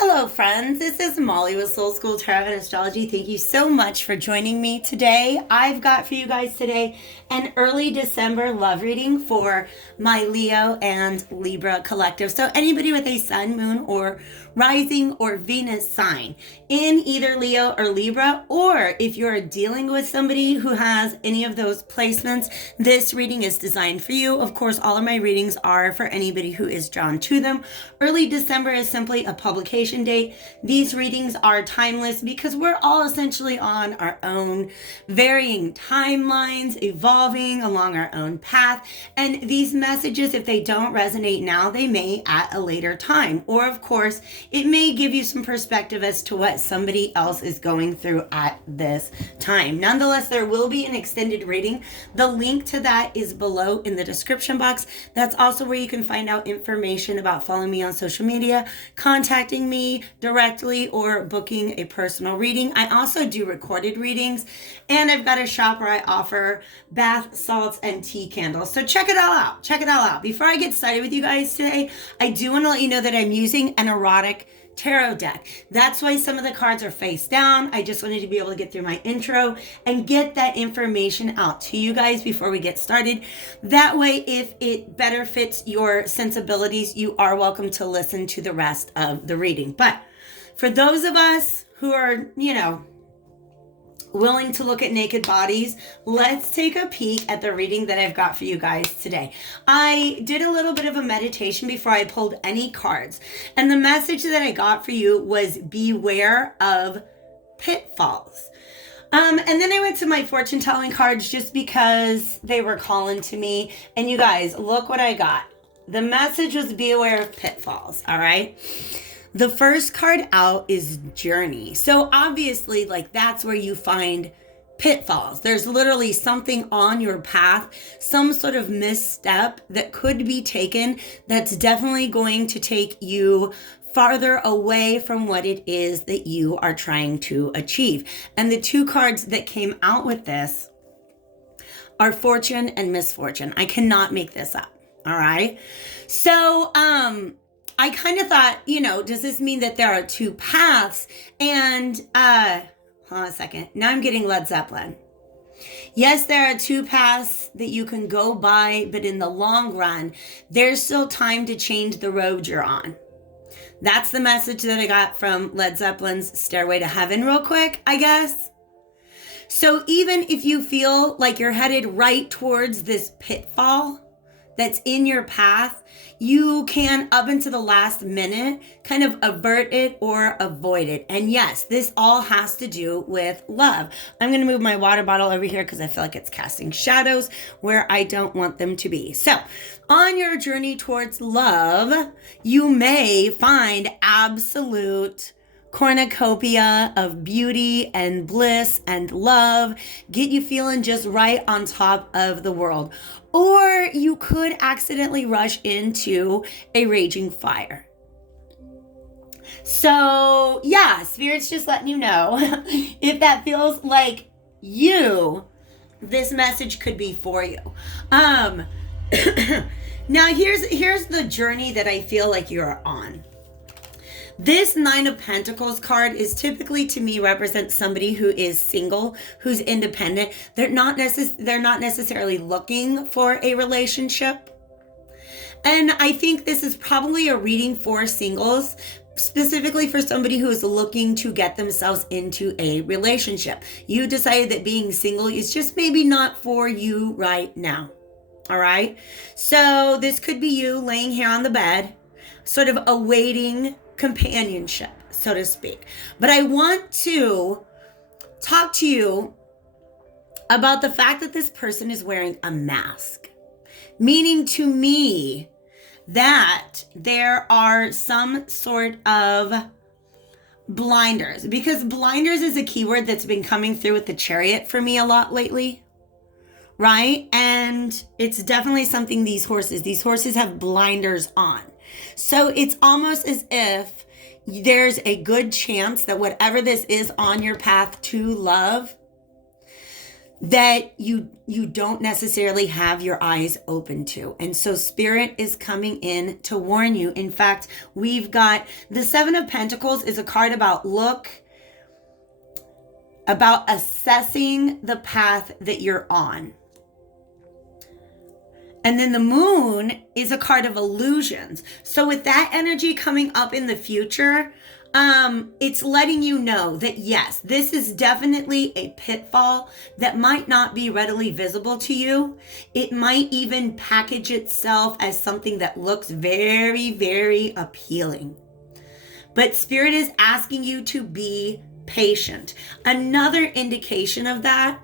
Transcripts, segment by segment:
Hello, friends. This is Molly with Soul School Tarot and Astrology. Thank you so much for joining me today. I've got for you guys today an early December love reading for my Leo and Libra collective. So anybody with a sun, moon, or rising or Venus sign in either Leo or Libra, or if you're dealing with somebody who has any of those placements, this reading is designed for you. Of course, all of my readings are for anybody who is drawn to them. Early December is simply a publication date. These readings are timeless because we're all essentially on our own varying timelines, evolving along our own path. And these messages, if they don't resonate now, they may at a later time. Or of course, it may give you some perspective as to what somebody else is going through at this time. Nonetheless, there will be an extended reading. The link to that is below in the description box. That's also where you can find out information about following me on social media, contacting me directly, or booking a personal reading. I also do recorded readings, and I've got a shop where I offer bath salts and tea candles. So check it all out. Check it all out. Before I get started with you guys today, I do want to let you know that I'm using an erotic tarot deck. That's why some of the cards are face down. I just wanted to be able to get through my intro and get that information out to you guys before we get started. That way, if it better fits your sensibilities, you are welcome to listen to the rest of the reading. But for those of us who are, willing to look at naked bodies, let's take a peek at the reading that I've got for you guys today. I did a little bit of a meditation before I pulled any cards, and the message that I got for you was beware of pitfalls. And then I went to my fortune telling cards just because they were calling to me, and you guys, look what I got. The message was beware of pitfalls, all right? The first card out is Journey. So obviously, that's where you find pitfalls. There's literally something on your path, some sort of misstep that could be taken that's definitely going to take you farther away from what it is that you are trying to achieve. And the two cards that came out with this are Fortune and Misfortune. I cannot make this up. All right. So, I kind of thought, does this mean that there are two paths? And, hold on a second. Now I'm getting Led Zeppelin. Yes, there are two paths that you can go by, but in the long run, there's still time to change the road you're on. That's the message that I got from Led Zeppelin's Stairway to Heaven real quick, I guess. So even if you feel like you're headed right towards this pitfall that's in your path, you can, up until the last minute, kind of avert it or avoid it. And yes, this all has to do with love. I'm going to move my water bottle over here because I feel like it's casting shadows where I don't want them to be. So, on your journey towards love, you may find absolute cornucopia of beauty and bliss and love, get you feeling just right on top of the world. Or you could accidentally rush into a raging fire. So yeah, Spirit's just letting you know if that feels like you, this message could be for you. Now here's the journey that I feel like you're on. This Nine of Pentacles card is typically, to me, represents somebody who is single, who's independent. They're not necessarily looking for a relationship. And I think this is probably a reading for singles, specifically for somebody who is looking to get themselves into a relationship. You decided that being single is just maybe not for you right now. All right? So this could be you laying here on the bed, sort of awaiting companionship, so to speak. But I want to talk to you about the fact that this person is wearing a mask, meaning to me that there are some sort of blinders, because blinders is a keyword that's been coming through with the Chariot for me a lot lately, right? And it's definitely something these horses have blinders on. So it's almost as if there's a good chance that whatever this is on your path to love, that you don't necessarily have your eyes open to. And so Spirit is coming in to warn you. In fact, we've got the Seven of Pentacles is a card about assessing the path that you're on. And then the Moon is a card of illusions. So with that energy coming up in the future, it's letting you know that yes, this is definitely a pitfall that might not be readily visible to you. It might even package itself as something that looks very, very appealing. But Spirit is asking you to be patient. Another indication of that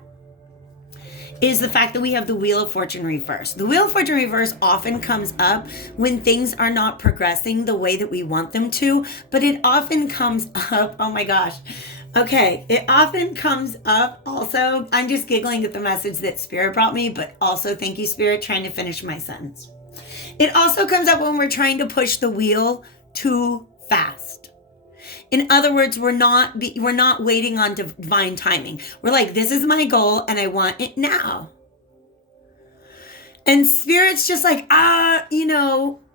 is the fact that we have the Wheel of Fortune reversed. The Wheel of Fortune reversed often comes up when things are not progressing the way that we want them to, but it often comes up, oh my gosh. Okay, it often comes up also, I'm just giggling at the message that Spirit brought me, but also thank you, Spirit, trying to finish my sentence. It also comes up when we're trying to push the wheel too fast. In other words, we're not waiting on divine timing. We're like, this is my goal and I want it now. And Spirit's just like,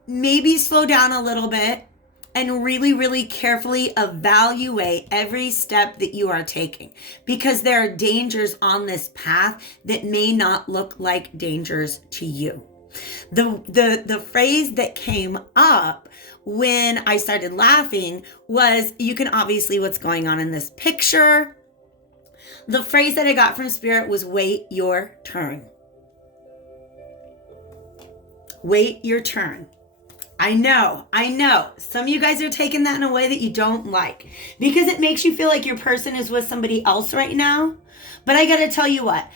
maybe slow down a little bit and really, really carefully evaluate every step that you are taking, because there are dangers on this path that may not look like dangers to you. The phrase that came up when I started laughing was, you can obviously what's going on in this picture. The phrase that I got from Spirit was, wait your turn. Wait your turn. I know. Some of you guys are taking that in a way that you don't like, because it makes you feel like your person is with somebody else right now. But I got to tell you what,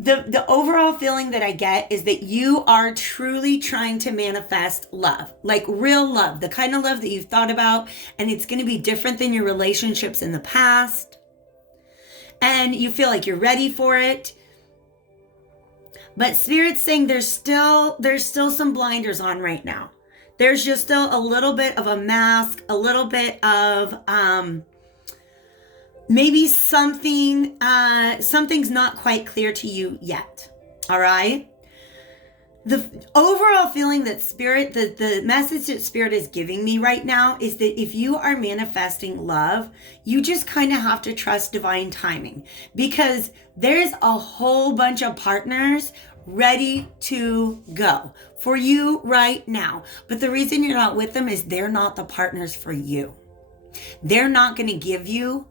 the overall feeling that I get is that you are truly trying to manifest love, like real love, the kind of love that you've thought about, and it's going to be different than your relationships in the past. And you feel like you're ready for it. But Spirit's saying there's still some blinders on right now. There's just still a little bit of a mask, a little bit of maybe something's not quite clear to you yet. All right. The overall feeling that Spirit, the message that Spirit is giving me right now is that if you are manifesting love, you just kind of have to trust divine timing, because there's a whole bunch of partners ready to go for you right now. But the reason you're not with them is they're not the partners for you. They're not going to give you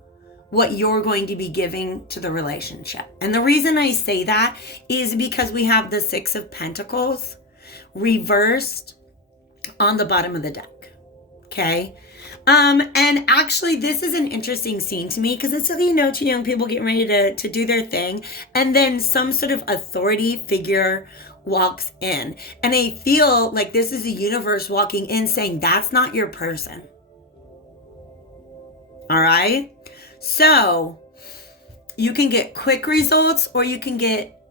what you're going to be giving to the relationship. And the reason I say that is because we have the Six of Pentacles reversed on the bottom of the deck. Okay. And actually this is an interesting scene to me, because it's, two young people getting ready to do their thing. And then some sort of authority figure walks in. And I feel like this is the universe walking in saying, that's not your person. All right. So you can get quick results or you can get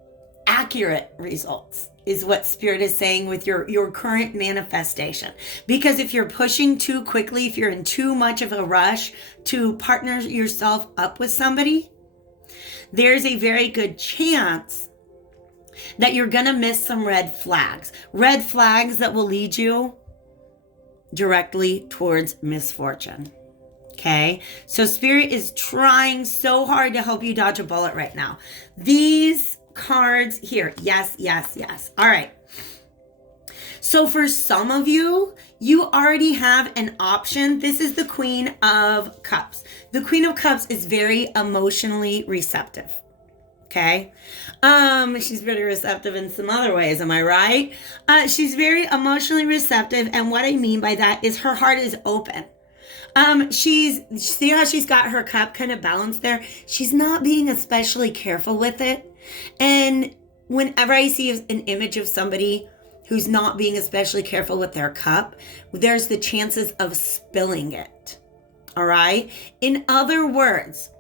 accurate results, is what Spirit is saying with your current manifestation. Because if you're pushing too quickly, if you're in too much of a rush to partner yourself up with somebody, there's a very good chance that you're going to miss some red flags that will lead you directly towards misfortune. Okay, so Spirit is trying so hard to help you dodge a bullet right now. These cards here, yes. All right. So for some of you, you already have an option. This is the Queen of Cups. The Queen of Cups is very emotionally receptive. Okay. She's very receptive in some other ways. Am I right? She's very emotionally receptive. And what I mean by that is her heart is open. See how she's got her cup kind of balanced there? She's not being especially careful with it. And whenever I see an image of somebody who's not being especially careful with their cup, there's the chances of spilling it. All right. In other words,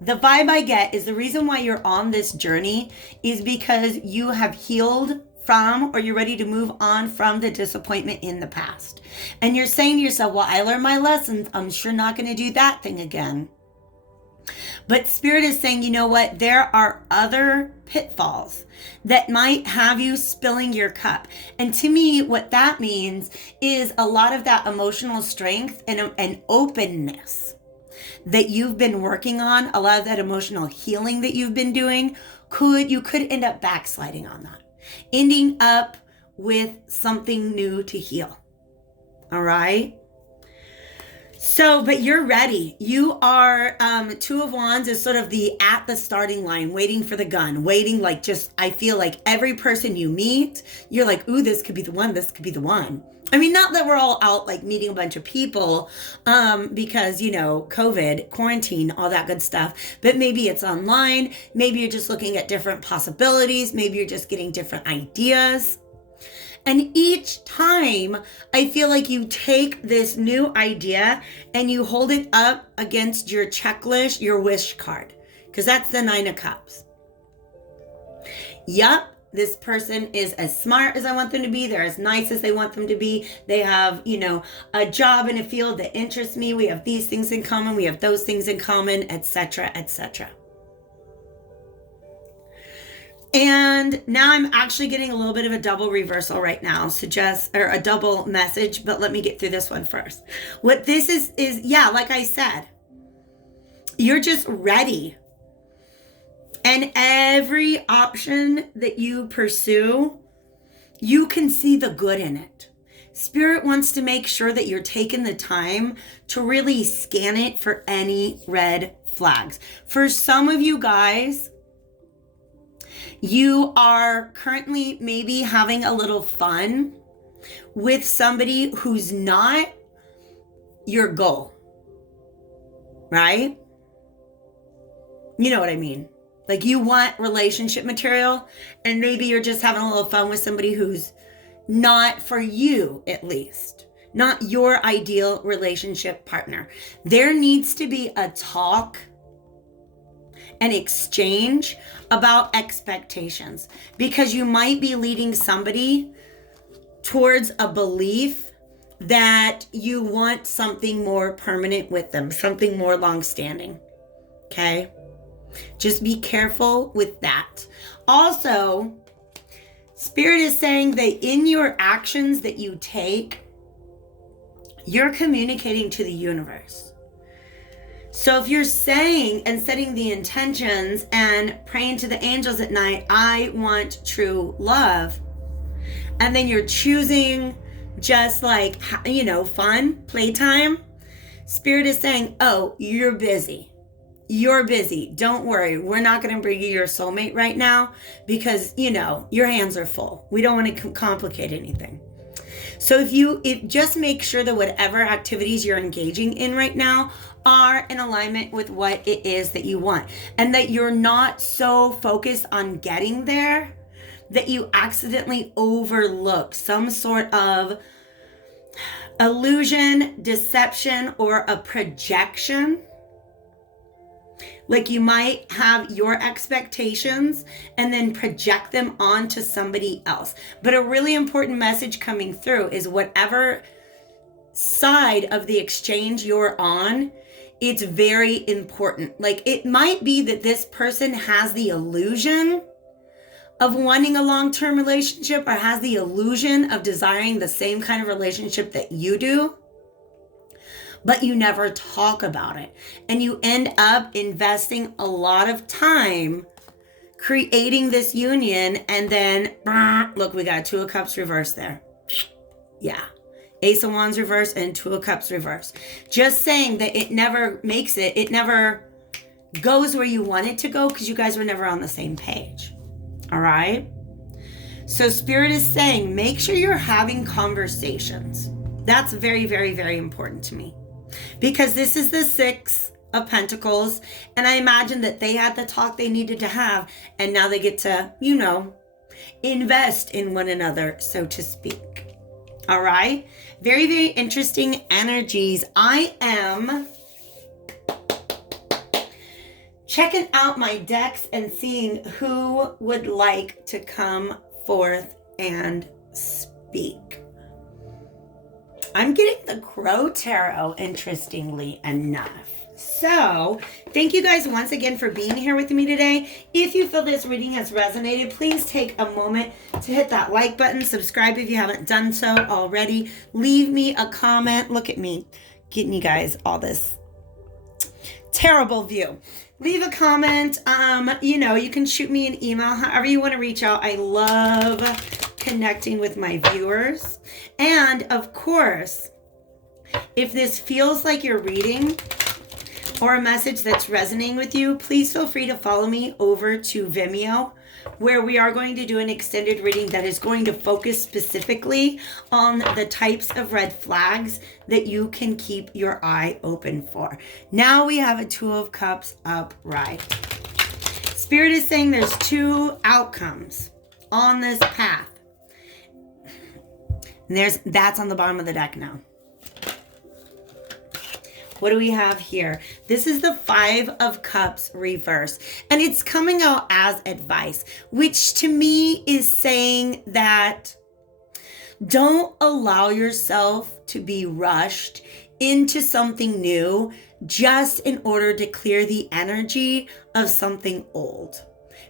the vibe I get is the reason why you're on this journey is because you have healed from, or you're ready to move on from, the disappointment in the past. And you're saying to yourself, well, I learned my lessons. I'm sure not going to do that thing again. But Spirit is saying, you know what? There are other pitfalls that might have you spilling your cup. And to me, what that means is a lot of that emotional strength and openness that you've been working on, a lot of that emotional healing that you've been doing, you could end up backsliding on that, ending up with something new to heal. All right. So, but you're ready. You are, Two of Wands is sort of at the starting line, waiting for the gun, waiting, like, just, I feel like every person you meet, you're like, ooh, this could be the one. This could be the one. I mean, not that we're all out like meeting a bunch of people, because, COVID, quarantine, all that good stuff, but maybe it's online. Maybe you're just looking at different possibilities. Maybe you're just getting different ideas. And each time I feel like you take this new idea and you hold it up against your checklist, your wish card, because that's the 9 of Cups. Yup, this person is as smart as I want them to be. They're as nice as they want them to be. They have, a job in a field that interests me. We have these things in common. We have those things in common, etc., etc. And now I'm actually getting a little bit of a double reversal right now, or a double message, but let me get through this one first. What this is, like I said, you're just ready. And every option that you pursue, you can see the good in it. Spirit wants to make sure that you're taking the time to really scan it for any red flags. For some of you guys, you are currently maybe having a little fun with somebody who's not your goal, right? You know what I mean? Like, you want relationship material, and maybe you're just having a little fun with somebody who's not for you, at least, not your ideal relationship partner. There needs to be a talk and exchange about expectations, because you might be leading somebody towards a belief that you want something more permanent with them, something more long-standing. Okay? Just be careful with that. Also, Spirit is saying that in your actions that you take, you're communicating to the universe. So if you're saying and setting the intentions and praying to the angels at night, I want true love, and then you're choosing just like, fun, playtime, Spirit is saying, oh, you're busy. You're busy. Don't worry. We're not going to bring you your soulmate right now because, your hands are full. We don't want to complicate anything. So if just make sure that whatever activities you're engaging in right now are in alignment with what it is that you want, and that you're not so focused on getting there that you accidentally overlook some sort of illusion, deception, or a projection. Like, you might have your expectations and then project them onto somebody else. But a really important message coming through is whatever side of the exchange you're on, it's very important. Like, it might be that this person has the illusion of wanting a long-term relationship, or has the illusion of desiring the same kind of relationship that you do, but you never talk about it. And you end up investing a lot of time creating this union, and then, look, we got 2 of Cups reverse there. Yeah. Ace of Wands reverse and 2 of Cups reverse. Just saying that it never makes it. It never goes where you want it to go, because you guys were never on the same page. All right? So Spirit is saying, make sure you're having conversations. That's very, very, very important to me. Because this is the 6 of Pentacles, and I imagine that they had the talk they needed to have, and now they get to, invest in one another, so to speak. All right? Very, very interesting energies. I am checking out my decks and seeing who would like to come forth and speak. I'm getting the Crow Tarot, interestingly enough. So, thank you guys once again for being here with me today. If you feel this reading has resonated, please take a moment to hit that like button, subscribe if you haven't done so already, leave me a comment. Look at me getting you guys all this terrible view. Leave a comment. You can shoot me an email, however you want to reach out. I love connecting with my viewers. And of course, if this feels like you're reading or a message that's resonating with you, please feel free to follow me over to Vimeo, where we are going to do an extended reading that is going to focus specifically on the types of red flags that you can keep your eye open for. Now we have a Two of Cups upright. Spirit is saying there's two outcomes on this path. And that's on the bottom of the deck now. What do we have here? This is the Five of Cups reverse. And it's coming out as advice, which to me is saying that don't allow yourself to be rushed into something new just in order to clear the energy of something old.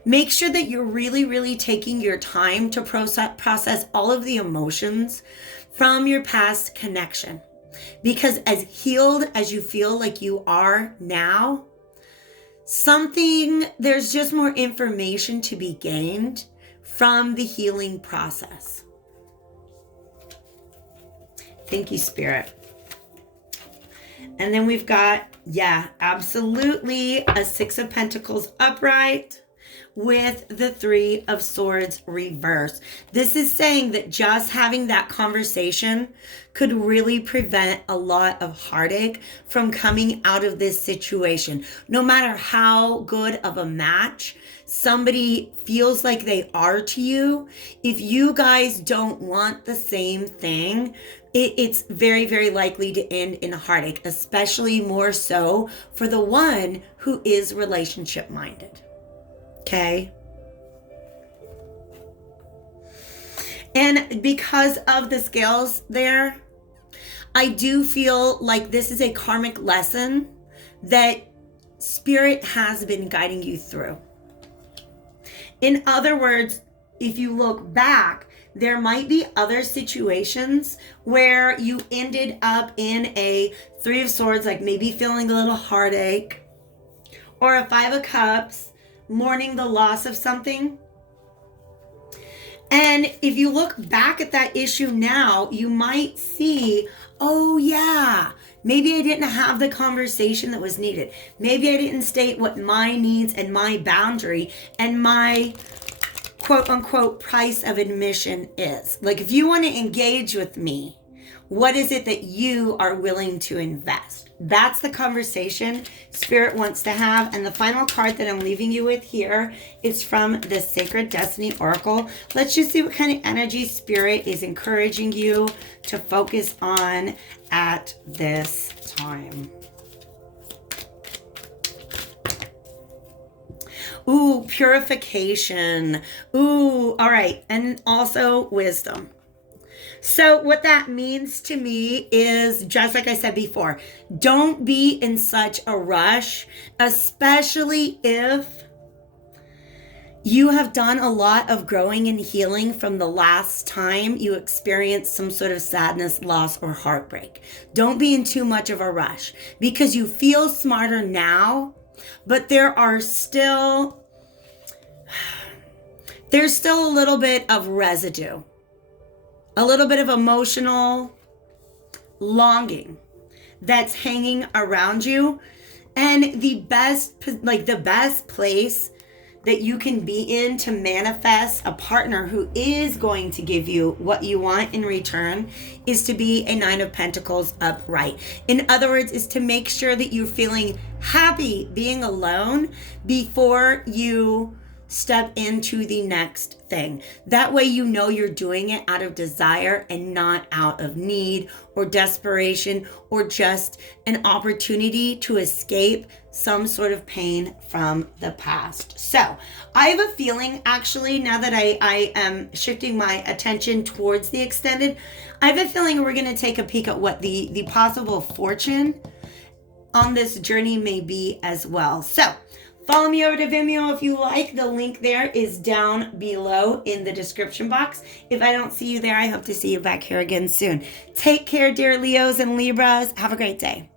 Make sure that you're really, really taking your time to process all of the emotions from your past connection. Because as healed as you feel like you are now, there's just more information to be gained from the healing process. Thank you, Spirit. And then we've got, absolutely a Six of Pentacles upright with the Three of Swords reverse. This is saying that just having that conversation could really prevent a lot of heartache from coming out of this situation. No matter how good of a match somebody feels like they are to you, if you guys don't want the same thing, it's very, very likely to end in a heartache, especially more so for the one who is relationship minded. Okay. And because of the scales there, I do feel like this is a karmic lesson that Spirit has been guiding you through. In other words, if you look back, there might be other situations where you ended up in a Three of Swords, like maybe feeling a little heartache, or a Five of Cups, mourning the loss of something. And if you look back at that issue now, you might see, oh yeah, maybe I didn't have the conversation that was needed. Maybe I didn't state what my needs and my boundary and my quote unquote price of admission is. Like, if you want to engage with me, what is it that you are willing to invest? That's the conversation Spirit wants to have. And the final card that I'm leaving you with here is from the Sacred Destiny Oracle. Let's just see what kind of energy Spirit is encouraging you to focus on at this time. Ooh, purification. Ooh, all right. And also wisdom. So what that means to me is, just like I said before, don't be in such a rush, especially if you have done a lot of growing and healing from the last time you experienced some sort of sadness, loss, or heartbreak. Don't be in too much of a rush, because you feel smarter now, but there's still a little bit of residue. A little bit of emotional longing that's hanging around you. And the best place that you can be in to manifest a partner who is going to give you what you want in return is to be a Nine of Pentacles upright. In other words, is to make sure that you're feeling happy being alone before you step into the next thing. That way you know you're doing it out of desire and not out of need or desperation or just an opportunity to escape some sort of pain from the past. So I have a feeling, actually, now that I am shifting my attention towards the extended, I have a feeling we're going to take a peek at what the possible fortune on this journey may be as well. So follow me over to Vimeo if you like. The link there is down below in the description box. If I don't see you there, I hope to see you back here again soon. Take care, dear Leos and Libras. Have a great day.